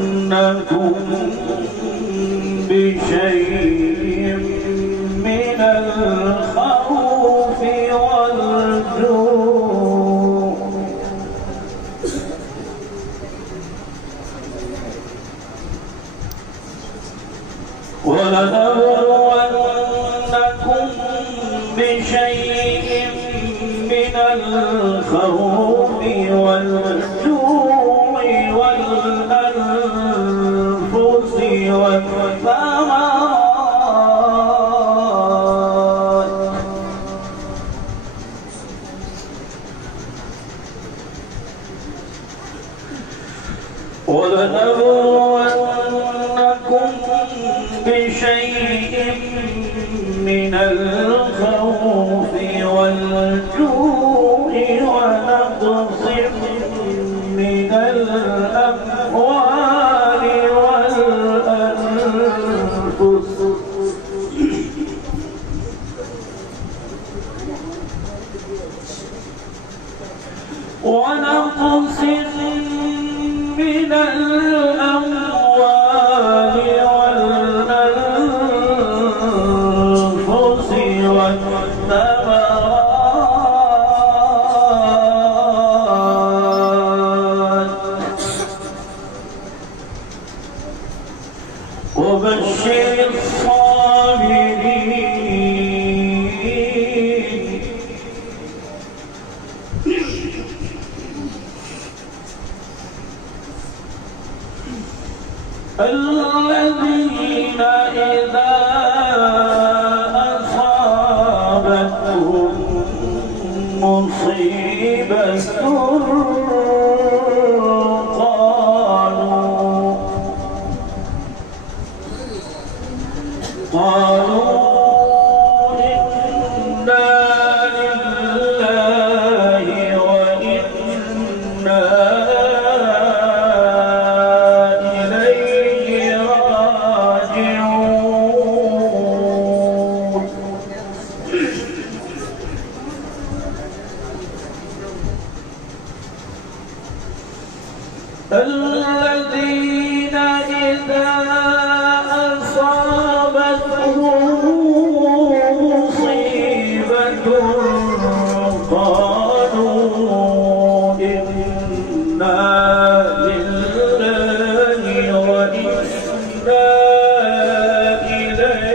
ولنبلونكم بشيء من الخوف والجوع ولنبلونكم بشيء من الخوف والجوع والأنفس والثمرات ولنبلونكم بشيء من الخوف والجوع ونقص من الأموال والأنفس ونقص من الأموال والأنفس والثمرات وبشر الصابرين الذين إذا أصابتهم مصيبة قالوا إنا لله وإنا إليه راجعون الذين إذا أصابتهم مصيبة قالوا إنا لله وإنا إليه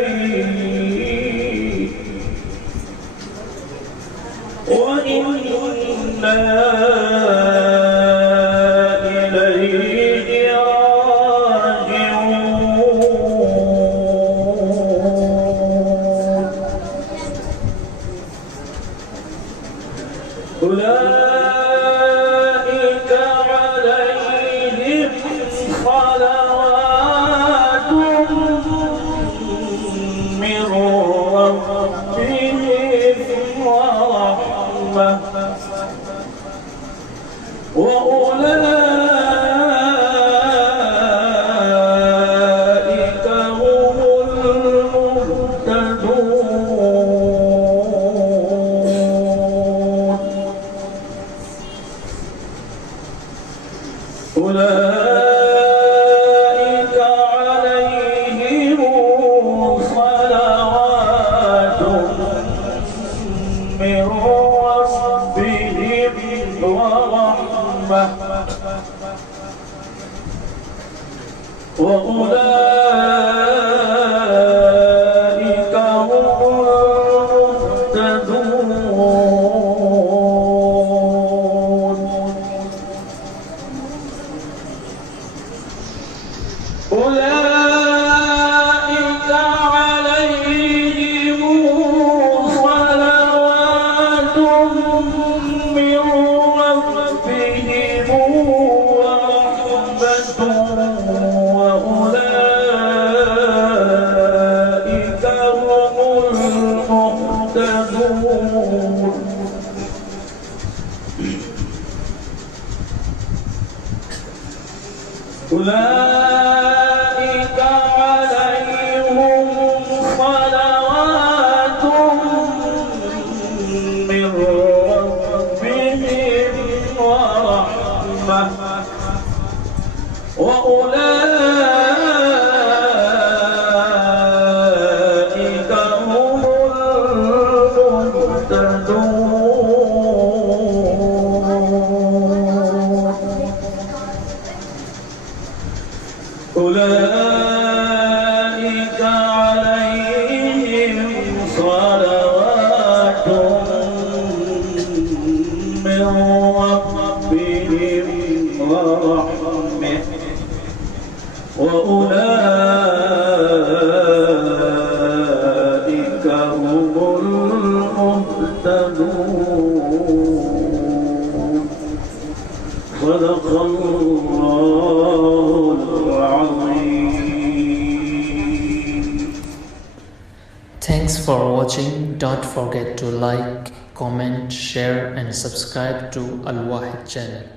أولئك عليهم صلوات من ربهم ورحمة وأولئك هم المهتدون أولئك عليهم صلوات من ربهم ورحمة وأولئك هم المهتدون أولئك عليهم صلوات من ربهم ورحمة وأولئك هم المهتدون أولئك عليهم صلوات من ربهم ورحمة بهم ورحمه وأولئك هم المهتدون صدق الله العظيم. Thanks for watching. Don't forget to like, comment, share and subscribe to Al Wahid channel.